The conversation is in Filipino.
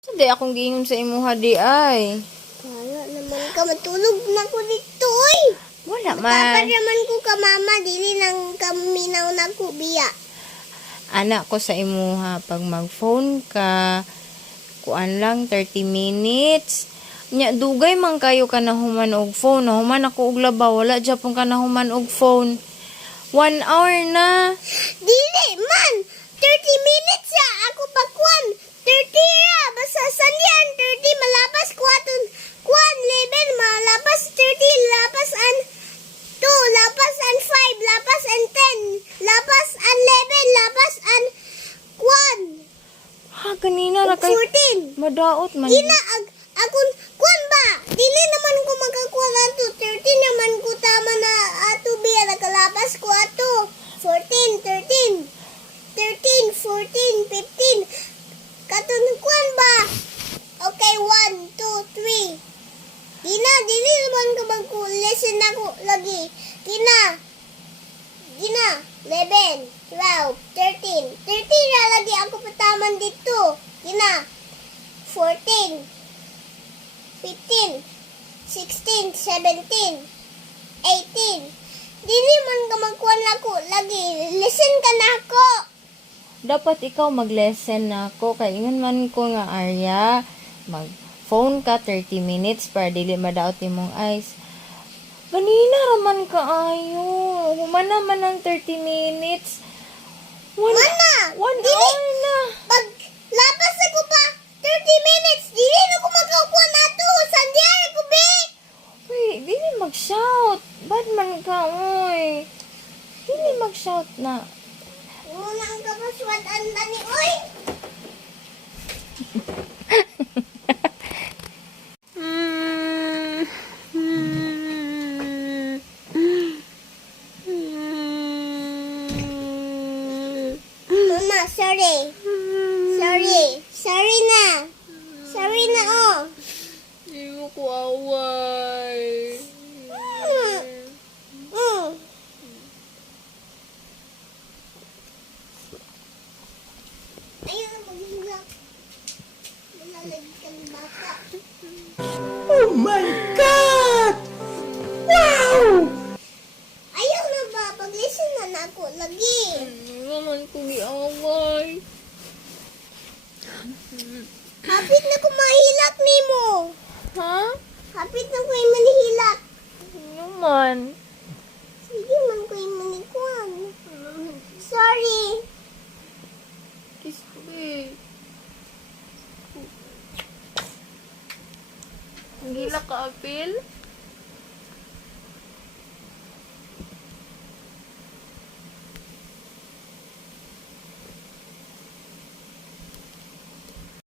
Hindi akong giingon sa imuha di ay. Wala naman ka. Matulog na ko dito, oy. Wala Tapad man. naman ko ka, mama. Dili nang kaminaw na ko, biya. Anak ko sa imuha, pag mag-phone ka, kuan lang 30 minutes. Nya dugay man kayo ka nahuman og phone. Nahuman ako og labaw, wala gyapon ka nahuman og phone. 1 hour na. Dili, man. 30 minutes ya. Ako pa kuan. 30 ya. Basta sandian. 30 malabas ko aton. Kuan, 11. Malabas 30. Lapas an 2. Lapas an 5. Lapas an 10. Lapas an 11. Lapas an kuan. Ha, kanina na kay 14. madaot man. Gina, akon, kuan ba? Dili naman ko makakuha ato. 30 naman ko tama na ato biya. Nakalapas ko ato. 14, 13, 13, 14, 15. Katon, kuan ba? Okay, 1, 2, 3. Gina, dili naman ko mag-listen ako lagi. Gina, 11, 12, 13. 13 na lagi ako pataman dito. Gina, 14, 15, 16, 17, 18. Dili man ka magkuhan ako lagi. Listen ka na ako. Dapat ikaw mag-lesson na ako. Kaya ingon man ko nga, Arya, mag-phone ka 30 minutes para dili madaot imong eyes. Ganina raman ka ayo. Humana man ng 30 minutes. Mana? 1 hour na. Pag lapas ako pa 30 minutes, dili na ko magkakuha na to. Sandiyan ko, be. Uy, dili mag-shout. Bad man ka, uy. Dili mag-shout na. Muna ang kapaswad anda ni, oy. Mama, sorry. Sorry. Sorry na. Sorry na, oh. Hindi mo ko away. Mm. Ayaw na maghilak. Malalagay ka ng bata. Oh my God! Wow! Ayaw na ba? Pag-listen na ako lagi. Hindi naman ko giaway. Hapit na ko mahilak ni mo. Ha? Hapit na ko yung manihilak. Hindi naman. Sige man ko yung manikuan. Sorry. Kiss ko eh. Ang gila ka, Apil?